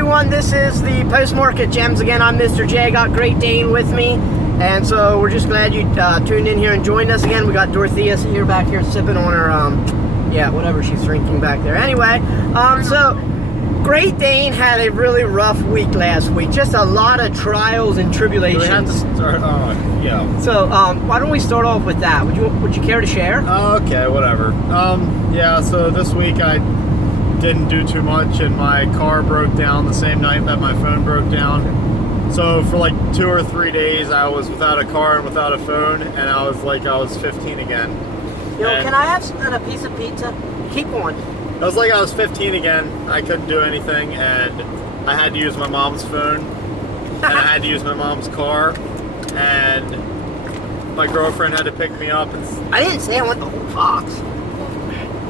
everyone, this is the Post-Market Gems again. I'm Mr. J. I got Great Dane with me, and so we're just glad you tuned in here and joined us again. We got Dorothea here back here sipping on her, whatever she's drinking back there. Anyway, so Great Dane had a really rough week last week. Just a lot of trials and tribulations. Do we have to start? Yeah. So, why don't we start off with that? Would you care to share? Okay, whatever. Yeah, so this week I didn't do too much, and my car broke down the same night that my phone broke down. So for like 2 or 3 days, I was without a car and without a phone, and I was 15 again. You know, can I have a piece of pizza? Keep on. It was like I was 15 again. I couldn't do anything, and I had to use my mom's phone, and I had to use my mom's car, and my girlfriend had to pick me up. And I didn't say I want the whole box.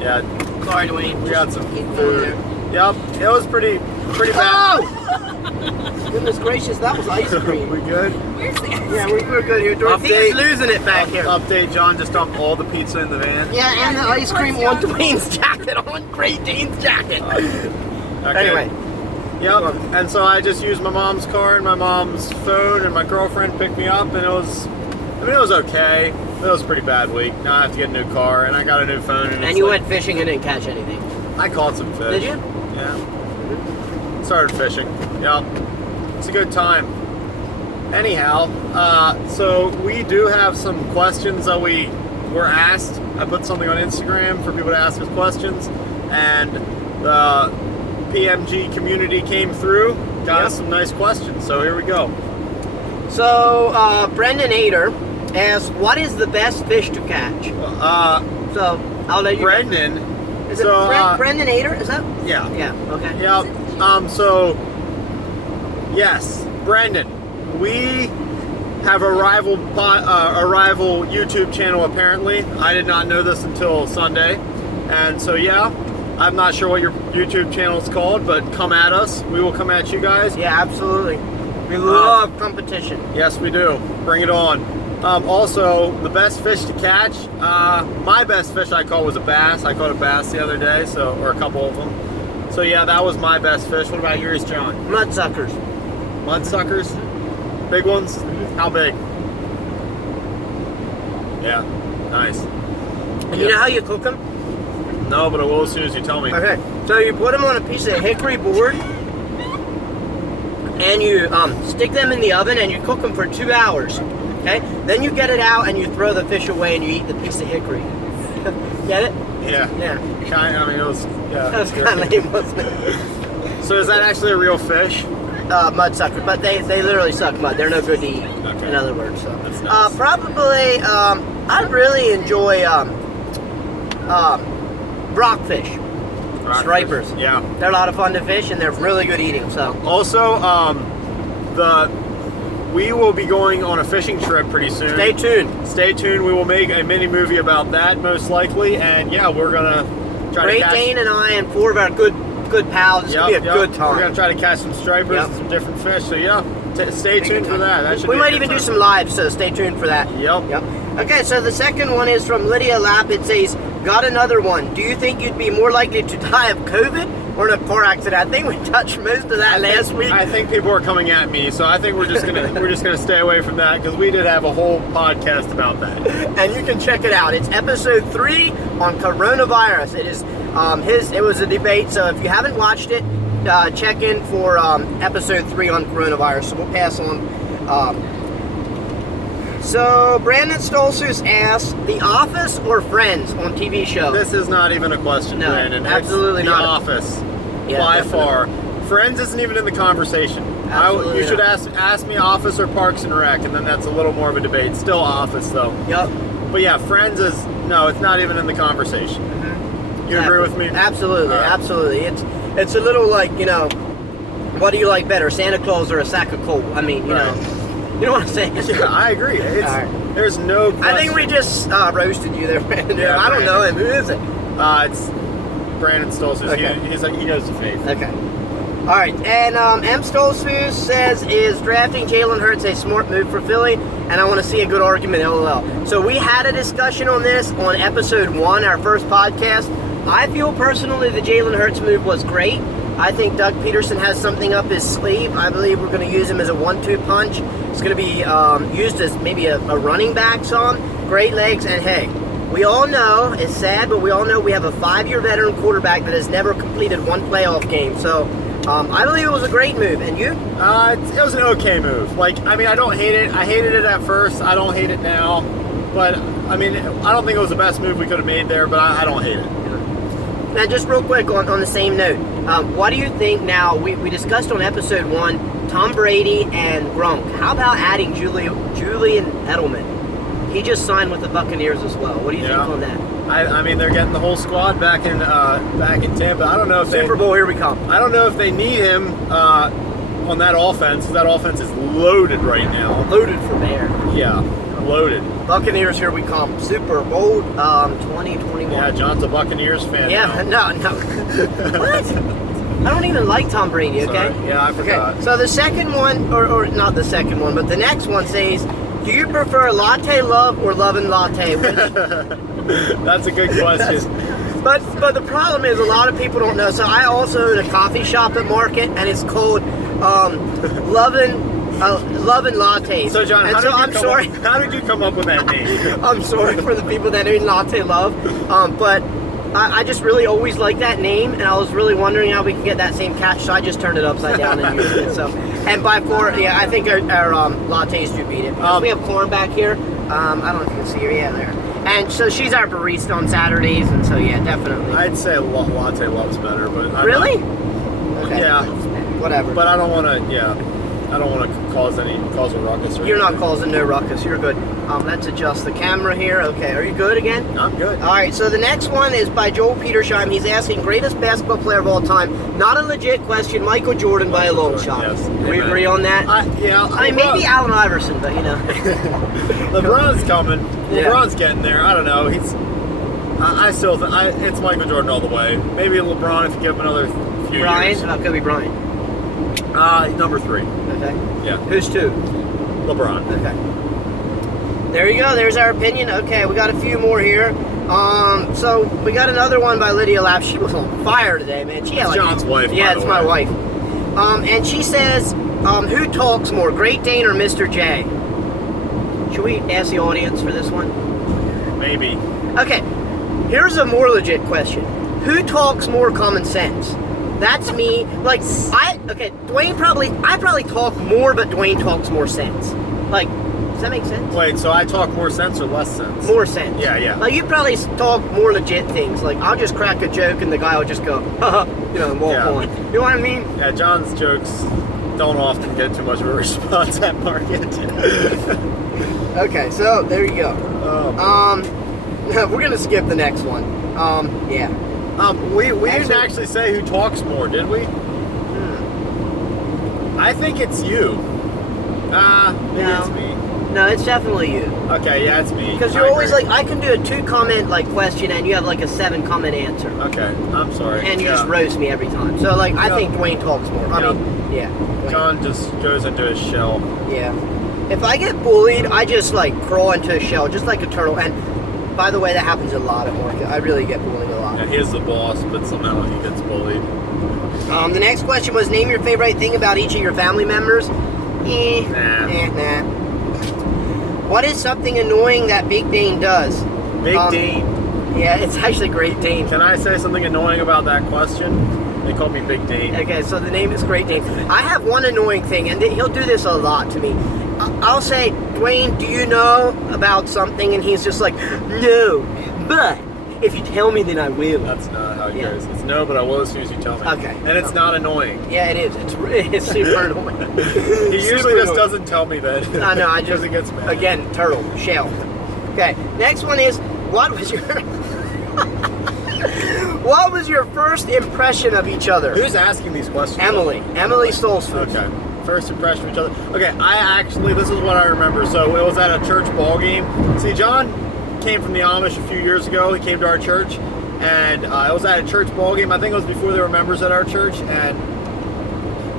Yeah. Sorry, Dwayne. We got some food. Yep, it was pretty bad. Oh! Goodness gracious, that was ice cream. We good? Where's the ice cream? Yeah, we're good here. Dorothea's losing it back here. Update, John just dumped all the pizza in the van. Yeah, and the ice cream on Dwayne's jacket, on Great Dane's jacket. Okay. Anyway. Yep, and so I just used my mom's car and my mom's phone, and my girlfriend picked me up, and it was okay. It was a pretty bad week. Now I have to get a new car, and I got a new phone. And you went fishing and didn't catch anything? I caught some fish. Did you? Yeah. Started fishing. Yep. It's a good time. Anyhow, so we do have some questions that we were asked. I put something on Instagram for people to ask us questions, and the PMG community came through, got us some nice questions. So here we go. So Brendan Ader asked, what is the best fish to catch? So I'll let you. Brendan. Is it Brendan Ader? Is that? Yeah. Yeah. Okay. Yeah. So yes, Brendan. We have a rival YouTube channel. Apparently, I did not know this until Sunday, and so yeah. I'm not sure what your YouTube channel is called, but come at us. We will come at you guys. Yeah, absolutely. We love competition. Yes, we do. Bring it on. Also, the best fish to catch. My best fish I caught was a bass. I caught a bass the other day, or a couple of them. So yeah, that was my best fish. What about yours, John? Mudsuckers. Mudsuckers? Big ones? How big? Yeah, nice. And you know how you cook them? No, but I will as soon as you tell me. Okay, so you put them on a piece of hickory board, and you stick them in the oven, and you cook them for 2 hours. Okay, then you get it out, and you throw the fish away, and you eat the piece of hickory. Get it? Yeah. Yeah. It was. Yeah. That was kind of lame, wasn't it? So is that actually a real fish? Mudsucker, but they literally suck mud. They're no good to eat. Okay. In other words, so that's nice. Probably I really enjoy rockfish. Stripers. Yeah. They're a lot of fun to fish, and they're really good eating. So also, we will be going on a fishing trip pretty soon. Stay tuned. Stay tuned. We will make a mini movie about that most likely, and yeah, we're gonna try to catch. Great Dane and I and 4 of our good pals. It's gonna be a good time. We're gonna try to catch some stripers and some different fish. So yeah, stay tuned for that. We might even do some live, so stay tuned for that. Yep. Okay, so the second one is from Lydia Lapp. It says, got another one. Do you think you'd be more likely to die of COVID or in a car accident? I think we touched most of that last week. I think people are coming at me, so I think we're just gonna stay away from that, because we did have a whole podcast about that. And you can check it out. It's episode 3 on coronavirus. It is it was a debate, so if you haven't watched it, check in for episode 3 on coronavirus. So we'll pass on. So Brandon Stolzus asks, The Office or Friends on TV show? This is not even a question, no, Brandon. Absolutely not. The Office, by definitely. far. Friends isn't even in the conversation. You should ask me Office or Parks and Rec, and then that's a little more of a debate. Still Office, though. Yep. But yeah, Friends is, no, it's not even in the conversation. Mm-hmm. You agree with me? Absolutely, absolutely. It's a little like, what do you like better, Santa Claus or a sack of coal? I mean, you know. You know what I'm saying? Yeah, I agree. There's no question. I think we just roasted you there, Brandon. Yeah, I don't know him. Who is it? It's Brandon Stolzus. Okay. He goes to Faith. Okay. All right. And M. Stolzus says, is drafting Jalen Hurts a smart move for Philly? And I want to see a good argument, LOL. So we had a discussion on this on episode 1, our first podcast. I feel personally the Jalen Hurts move was great. I think Doug Peterson has something up his sleeve. I believe we're going to use him as a 1-2 punch. It's going to be used as maybe a running back some. Great legs, and hey, we all know, it's sad, but we all know we have a 5-year veteran quarterback that has never completed one playoff game. So I believe it was a great move. And you? It was an okay move. Like, I mean, I don't hate it. I hated it at first. I don't hate it now. But, I mean, I don't think it was the best move we could have made there, but I don't hate it. Now, just real quick on the same note, what do you think now? We discussed on episode 1 Tom Brady and Gronk. How about adding Julian Edelman? He just signed with the Buccaneers as well. What do you think on that? I mean, they're getting the whole squad back in Tampa. I don't know if Super Bowl, here we come. I don't know if they need him on that offense. That offense is loaded right now. Loaded for bear. Yeah, loaded. Buccaneers, here we come. Super Bowl 2021. Yeah, John's a Buccaneers fan. Yeah, now. no. What? I don't even like Tom Brady, okay? Sorry. Yeah, I forgot. Okay, so the second one, or not the second one, but the next one says, do you prefer latte love or love and latte? That's a good question. But the problem is a lot of people don't know. So I also own a coffee shop at Market, and it's called Love and Lattes. So John, how did you come up with that name? I'm sorry for the people that own Latte Love, but I just really always liked that name, and I was really wondering how we could get that same catch, so I just turned it upside down and used it. So, and by far, yeah, I think our lattes do beat it. Because we have corn back here. I don't know if you can see her. Yeah, there. And so she's our barista on Saturdays, and so yeah, definitely. I'd say Latte Love's better, but I'm really? Not, okay. Yeah. Whatever. But I don't want to. Yeah. I don't want to cause a ruckus. You're not causing no ruckus. You're good. Let's adjust the camera here. Okay, are you good again? I'm good. All right, so the next one is by Joel Petersheim. He's asking, greatest basketball player of all time. Not a legit question. Michael Jordan by a long shot. Yes. We agree on that? Yeah. I mean, maybe Allen Iverson, but you know. LeBron's coming. Yeah. LeBron's getting there. I don't know. I still think it's Michael Jordan all the way. Maybe LeBron if you give him another few years. Kobe Bryant. Number 3. Okay. Yeah. Who's 2? LeBron. Okay. There you go. There's our opinion. Okay, we got a few more here. So we got another one by Lydia Lapp. She was on fire today, man. She had it's John's wife. Yeah, it's my wife. And she says, who talks more, Great Dane or Mr. J? Should we ask the audience for this one? Maybe. Okay. Here's a more legit question. Who talks more common sense? That's me. Like, Dwayne I probably talk more, but Dwayne talks more sense. Like, does that make sense? Wait, so I talk more sense or less sense? More sense. Yeah. Like, you probably talk more legit things. Like, I'll just crack a joke and the guy will just go, haha, and walk on. You know what I mean? Yeah, John's jokes don't often get too much of a response at Market. Okay, so there you go. We're going to skip the next one. Yeah. We didn't actually say who talks more, did we? I think it's you. Maybe it's me. No, it's definitely you. Okay, yeah, it's me. Because you're always like, I can do a 2-comment question and you have like a 7-comment answer. Okay, I'm sorry. And you just roast me every time. So like, I think Dwayne talks more. I mean, yeah. John just goes into his shell. Yeah. If I get bullied, I just like crawl into a shell, just like a turtle. And by the way, that happens a lot at work. I really get bullied a lot. Yeah, he is the boss, but somehow he gets bullied. The next question was, name your favorite thing about each of your family members. Nah. What is something annoying that Big Dane does? Big Dane. Yeah, it's actually Great Dane. Can I say something annoying about that question? They call me Big Dane. Okay, so the name is Great Dane. I have one annoying thing, and he'll do this a lot to me. I'll say, Dwayne, do you know about something? And he's just like, no, but if you tell me, then I will. That's not how it goes. It's no, but I will as soon as you tell me. Okay. And it's not annoying. Yeah, it is. It's super annoying. He usually just doesn't tell me that. No, I just, he gets mad. Again, turtle, shell. Okay, next one is, what was your... What was your first impression of each other? Who's asking these questions? Emily Stolzfus. Okay. First impression of each other. Okay, this is what I remember. So it was at a church ball game. See, John came from the Amish a few years ago. He came to our church, and it was at a church ball game. I think it was before they were members at our church, and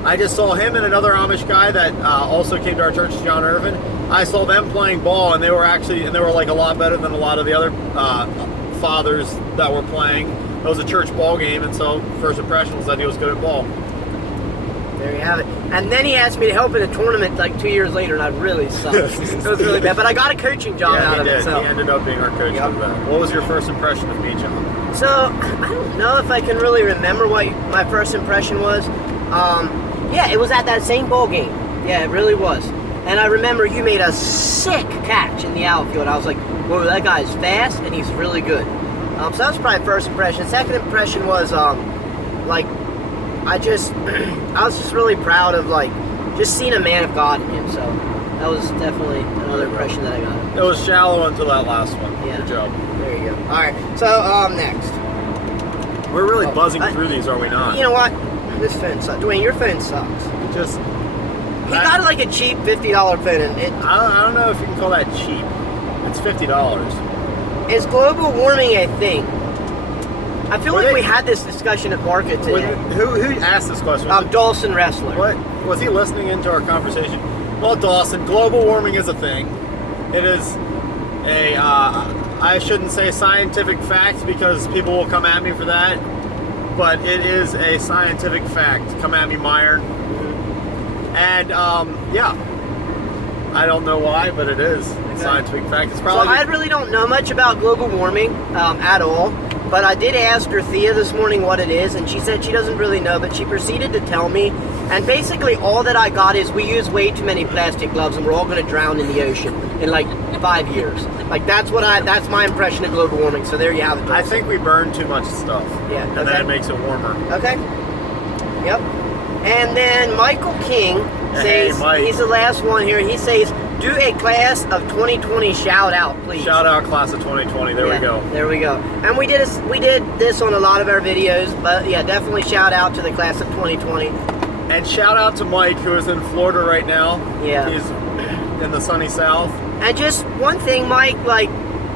I just saw him and another Amish guy that also came to our church, John Irvin. I saw them playing ball, and they were like a lot better than a lot of the other fathers that were playing. It was a church ball game, and so first impression was that he was good at ball. There you have it. And then he asked me to help in a tournament like 2 years later, and I really sucked. It was really bad. But I got a coaching job out of it. So. He ended up being our coach for that. What was your first impression of me, John? So, I don't know if I can really remember what my first impression was. Yeah, it was at that same ball game. Yeah, it really was. And I remember you made a sick catch in the outfield. I was like, whoa, that guy's fast, and he's really good. So that was probably first impression. Second impression was, like, I was just really proud of, like, just seeing a man of God in him. So that was definitely another impression that I got. It was shallow until that last one. Yeah. Good job. There you go. All right. So next. We're really buzzing through these, are we not? You know what? This phone sucks. Dwayne, your phone sucks. Just. He got like a cheap $50 phone, and I don't know if you can call that cheap. It's $50. Is global warming a thing? I feel like we had this discussion at market today. Who asked this question? Dawson Wrestler. What was he listening into our conversation? Well, Dawson, global warming is a thing. It is a I shouldn't say scientific fact because people will come at me for that, but it is a scientific fact. Come at me, Meyer. And yeah, I don't know why, but it is a scientific fact. It's probably. So I really don't know much about global warming at all. But I did ask Dorothea this morning what it is, and she said she doesn't really know, but she proceeded to tell me. And basically all that I got is we use way too many plastic gloves and we're all going to drown in the ocean in like 5 years. Like that's my impression of global warming. So there you have it. I think we burn too much stuff. Yeah. And then it makes it warmer. Okay. Yep. And then Michael King says, he's the last one here. He says, do a class of 2020 shout out, please. Shout out class of 2020. There we go. There we go. And we did this on a lot of our videos, but yeah, definitely shout out to the class of 2020. And shout out to Mike, who is in Florida right now. Yeah. He's in the sunny south. And just one thing, Mike, like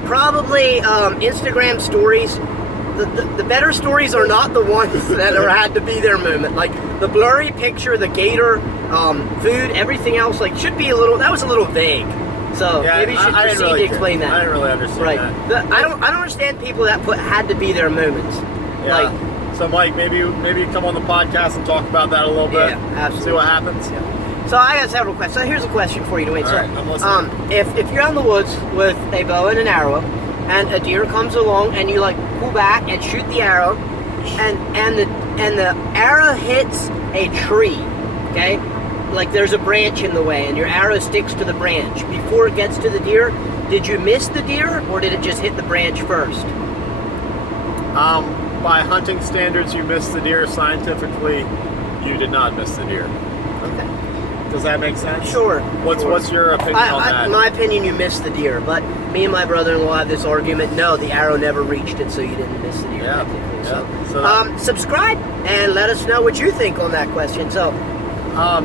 probably Instagram stories. The better stories are not the ones that had to be their moment. Like the blurry picture, the gator, food, everything else, like should be that was a little vague. So yeah, maybe you should proceed to explain that. I didn't really understand that. I don't understand people that had to be their moments. Yeah. Like, so Mike, maybe come on the podcast and talk about that a little bit. Yeah, absolutely. See what happens. Yeah. So I got several questions. So here's a question for you, Dwayne. All right, I'm listening. If you're out in the woods with a bow and an arrow, and a deer comes along, and you like pull back and shoot the arrow, and the arrow hits a tree, okay? Like there's a branch in the way, and your arrow sticks to the branch before it gets to the deer. Did you miss the deer, or did it just hit the branch first? By hunting standards, you missed the deer. Scientifically, you did not miss the deer. Okay. Does that make sense? Sure. What's your opinion on that? In my opinion, you missed the deer, but me and my brother-in-law have this argument. No, the arrow never reached it, so you didn't miss the deer. Yeah. So subscribe and let us know what you think on that question. So,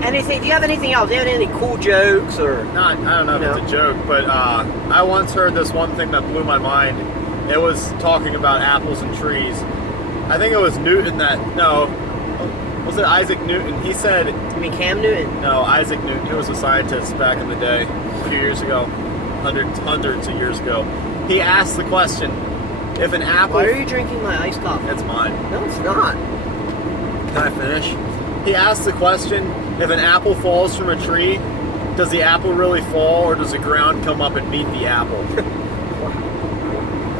anything? Do you have anything else? Do you have any cool jokes or? I don't know if it's a joke, but I once heard this one thing that blew my mind. It was talking about apples and trees. I think it was Newton was it Isaac Newton? He said... You mean Cam Newton? No, Isaac Newton. He was a scientist back in the day, a few years ago, hundreds of years ago. He asked the question, if an apple... Why are you drinking my iced coffee? It's mine. No, it's not. Can I finish? He asked the question, if an apple falls from a tree, does the apple really fall, or does the ground come up and meet the apple?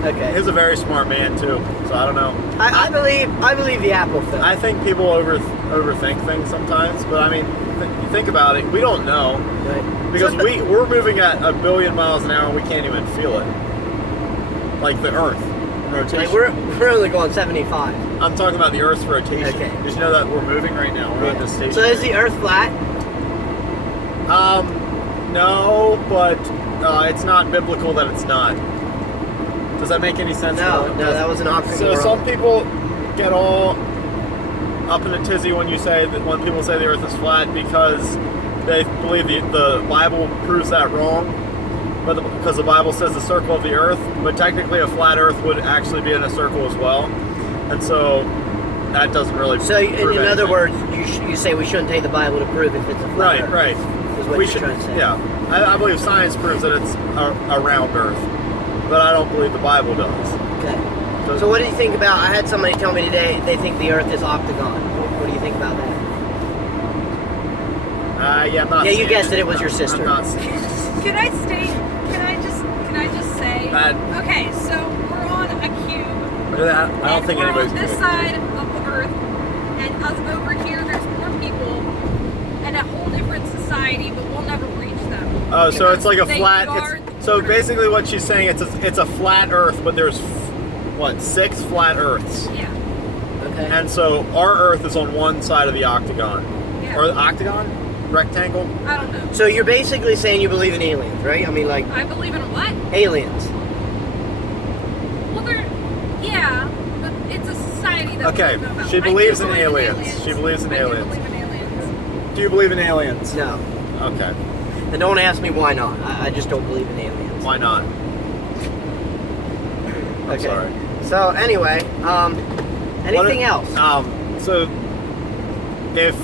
Okay. He's a very smart man too, so I don't know. I believe the apple fell. I think people overthink things sometimes, but I mean, think about it. We don't know, Right. because we're moving at 1 billion miles an hour and we can't even feel it. Like the Earth rotation. Like we're only going 75. I'm talking about the Earth's rotation. Okay. Did you know that we're moving right now? We're on this station. So is the Earth flat? No, but it's not biblical that it's not. Does that make any sense? No, that was an oxymoron. So some people get all up in a tizzy when people say the Earth is flat because they believe the Bible proves that wrong. But because the Bible says the circle of the Earth, but technically a flat Earth would actually be in a circle as well, and so that doesn't really. So in other words, you say we shouldn't take the Bible to prove if it's a flat Earth. Right. Is what we you're should. trying to say. Yeah, I believe science proves that it's a round Earth. But I don't believe the Bible does. Okay. So what do you think about, I had somebody tell me today they think the Earth is octagon. What do you think about that? Yeah, I'm not. Yeah, you seeing guessed it. It was your sister. I'm not seeing it. Can I just say? That- Okay, so we're on a cube. I don't think we're anybody's on this gonna- side of the Earth, and over here there's more people and a whole different society, but we'll never reach them. Oh, so it's like a They flat. guard It's, the so border. basically, what she's saying, it's a flat Earth, but there's what, 6 flat Earths, Yeah. Okay. and so our Earth is on one side of the octagon, Yeah. or the octagon, rectangle. I don't know. So you're basically saying you believe in aliens, right? I mean, like I believe in what? aliens. Well, yeah, but it's a society that Okay, we don't know about. she I do believes in believe aliens. She believes in I aliens. do believe in aliens. Do you believe in aliens? No. Okay. And don't ask me why not. I just don't believe in aliens. Why not? I'm sorry. So anyway, anything What- else? So if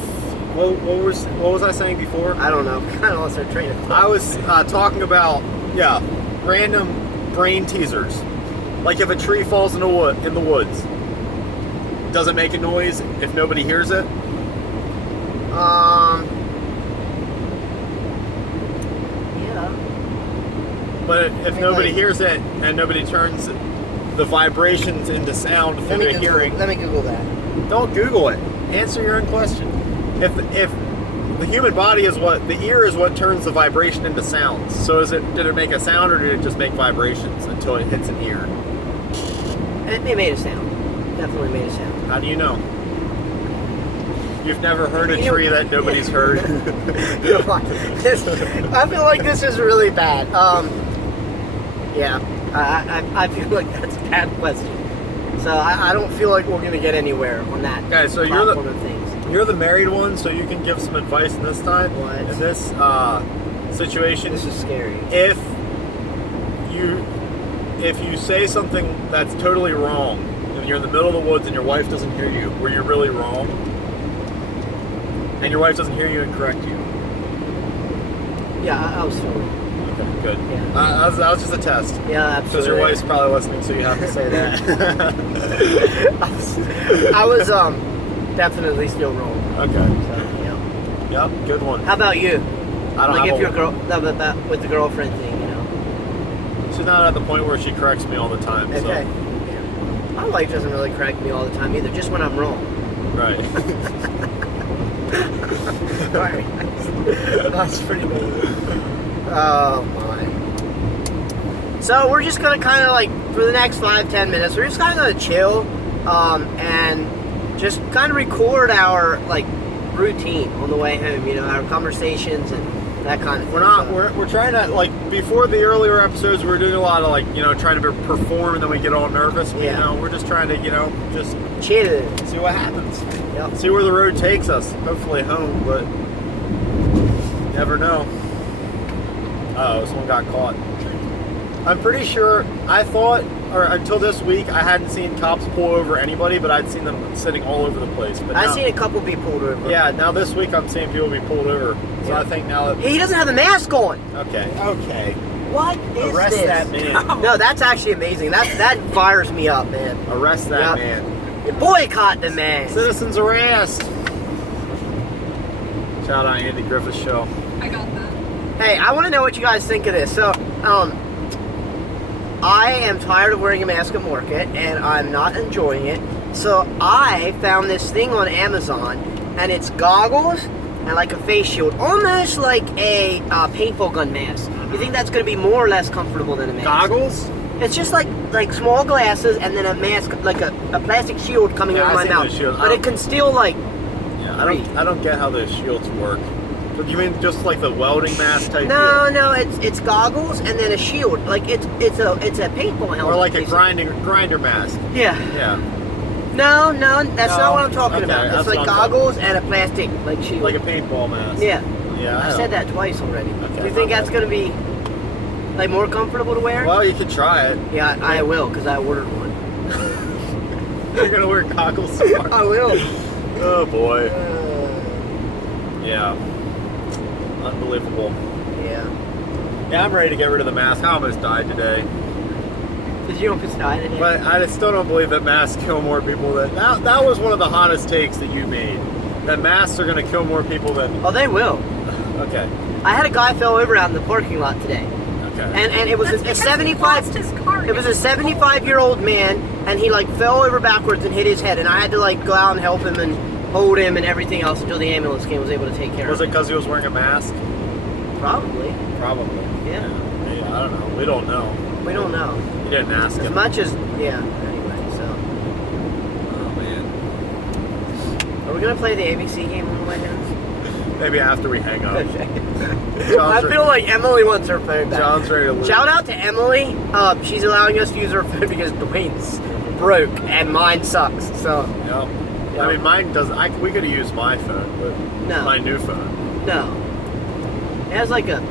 what was I saying before? I don't know. Kind of lost our train of thought. I was talking about random brain teasers. Like if a tree falls in the woods, does it make a noise if nobody hears it? Yeah. But if Hey, nobody like- hears it and nobody turns the vibrations into sound through the hearing, Let me Google that. don't Google it. Answer your own question. If the human body is the ear is what turns the vibration into sounds. So did it make a sound or did it just make vibrations until it hits an ear? It made a sound. Definitely made a sound. How do you know? You've never heard a You know- tree that nobody's heard. You know what? I feel like this is really bad. Yeah. I feel like that's a bad question. So I don't feel like we're gonna get anywhere on that. Okay, so you're the- platform of things. You're the married one, so you can give some advice in this time. What? In this situation, This is scary. if you say something that's totally wrong, and you're in the middle of the woods and your wife doesn't hear you, where you're really wrong, and your wife doesn't hear you and correct you. Yeah, I was fine. Okay, good. Yeah. That was just a test. Yeah, Because absolutely. your wife's probably listening, so you have to say that. I was definitely still wrong. Okay. So, yeah. Yep, good one. How about you? I don't Like have if your a- girl with the girlfriend thing, you know. She's not at the point where she corrects me all the time. Okay. So. Yeah. My wife doesn't really correct me all the time either, just when I'm wrong. Right. Right. That's pretty good. Oh my. So we're just gonna kind of like for the next 5-10 minutes, we're just kind of gonna chill, and just kind of record our like routine on the way home. You know, our conversations and that kind of thing. We're trying to, like, before the earlier episodes, we were doing a lot of, like, you know, trying to perform and then we get all nervous. But, Yeah. You know, we're just trying to, you know, just chill. see what happens. Yep. See where the road takes us. Hopefully home, but you never know. Uh-oh, someone got caught. I'm pretty sure, until this week, I hadn't seen cops pull over anybody, but I'd seen them sitting all over the place. But I've now- seen a couple be pulled over. Yeah, now this week I'm seeing people be pulled over. So Yeah. I think now that... He doesn't have the mask on. Okay. What is Arrest this? that man. No, that's actually amazing. That fires me up, man. Arrest that Yep. man. You boycott the man. Citizens arrest. Shout out Andy Griffith's show. I got that. Hey, I want to know what you guys think of this. So, I am tired of wearing a mask at market, and I'm not enjoying it. So I found this thing on Amazon, and it's goggles and like a face shield, almost like a paintball gun mask. You think that's going to be more or less comfortable than a mask? Goggles? It's just like small glasses and then a mask, like a plastic shield coming Yeah, over I've my seen mouth. those shields. But it can still like. Yeah, I don't get how those shields work. But you mean just like the welding mask type No, it's goggles and then a shield. Like it's a paintball deal? helmet. Or like a basically. grinder mask. Yeah. Yeah. No, that's No. not what I'm talking Okay, about. It's that's like what I'm talking goggles and a plastic like shield. Like a paintball mask. Yeah. Yeah. I said that twice already. Okay, Do you think my that's bad. gonna be like more comfortable to wear? Well, you could try it. Yeah, I will because I ordered one. You're gonna wear goggles tomorrow. I will. Oh boy. Yeah. Unbelievable. Yeah. Yeah, I'm ready to get rid of the mask. I almost died today. Did you almost die today? But I still don't believe that masks kill more people than... That was one of the hottest takes that you made. That masks are going to kill more people than... Oh, they will. Okay. I had a guy fell over out in the parking lot today. Okay. And it was That's a because he 75 lost his car. It was a 75-year-old man, and he like fell over backwards and hit his head, and I had to like go out and help him and hold him and everything else until the ambulance came, was able to take care Was of it him. because he was wearing a mask? Probably. Probably. Yeah. Yeah, I don't know. We don't know. We don't know. You didn't ask As him. much as anyway, so Oh man. are we gonna play the ABC game on the way down? Maybe after we hang up. I feel like Emily wants her phone back. John's ready to leave. Shout out to Emily. She's allowing us to use her phone because Dwayne's broke and mine sucks. So Yep. Yeah. I mean, mine does. We could have used my phone, but No. my new phone. no, it has like a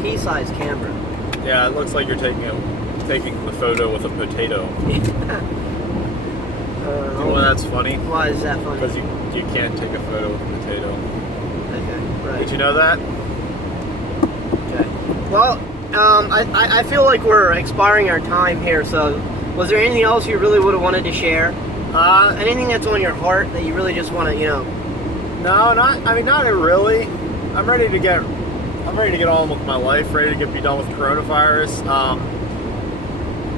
pea-sized camera. Yeah, it looks like you're taking the photo with a potato. You know why that's funny? Why is that funny? Because you can't take a photo with a potato. Okay, right. Did you know that? Okay. Well, I feel like we're expiring our time here. So, was there anything else you really would have wanted to share? Anything that's on your heart that you really just want to, No, not. I mean, not really. I'm ready to get on with my life. Ready to be done with coronavirus.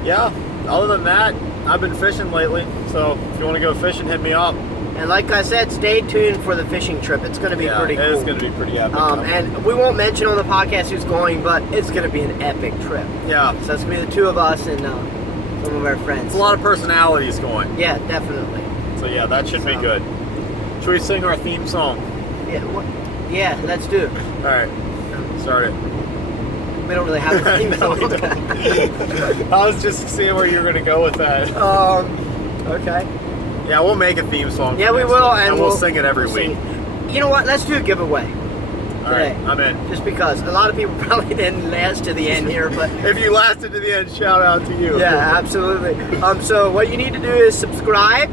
Yeah. Other than that, I've been fishing lately. So if you want to go fishing, hit me up. And like I said, stay tuned for the fishing trip. It's going to be pretty cool. It's going to be pretty epic. And we won't mention on the podcast who's going, but it's going to be an epic trip. Yeah. So it's going to be the two of us and some of our friends. It's a lot of personalities going. Yeah, definitely. So yeah, that should be So- good. Should we sing our theme song? Yeah, let's do it. All right. Start it. We don't really have a theme No, we song. don't. I was just seeing where you were going to go with that. Okay. Yeah, we'll make a theme song. Yeah, for we next will, week, and we'll sing it every we'll week. sing it. You know what? Let's do a giveaway. All right, today. I'm in. Just because a lot of people probably didn't last to the end here, but If you lasted to the end, shout out to you. yeah, absolutely. So what you need to do is subscribe,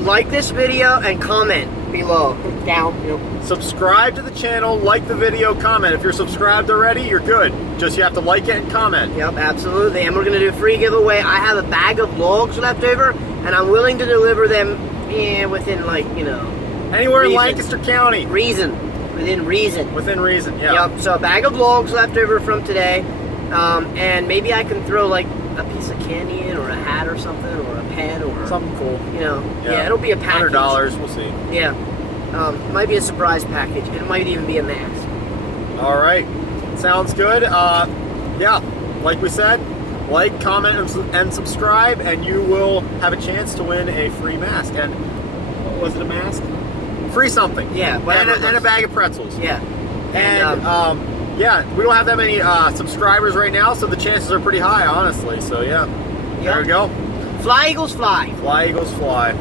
like this video, and comment below, down. Subscribe to the channel, like the video, comment. If you're subscribed already, you're good. Just you have to like it and comment. Yep, absolutely. And we're gonna do a free giveaway. I have a bag of logs left over, and I'm willing to deliver them within Anywhere in Reason. Lancaster County. within reason. Within reason, yeah. Yep. So a bag of logs left over from today, and maybe I can throw like a piece of candy in, or a hat, or something, or a pen, or Something cool. Yeah, it'll be a package. $100, we'll see. Yeah. Might be a surprise package. It might even be a mask. All right. Sounds good. Yeah, like we said, like, comment, and subscribe, and you will have a chance to win a free mask. And was it a mask? Free something. Yeah, whatever it and a was. bag of pretzels. Yeah. And yeah, we don't have that many subscribers right now, so the chances are pretty high, honestly. So yeah, there we go. Fly, Eagles, fly. Fly, Eagles, fly.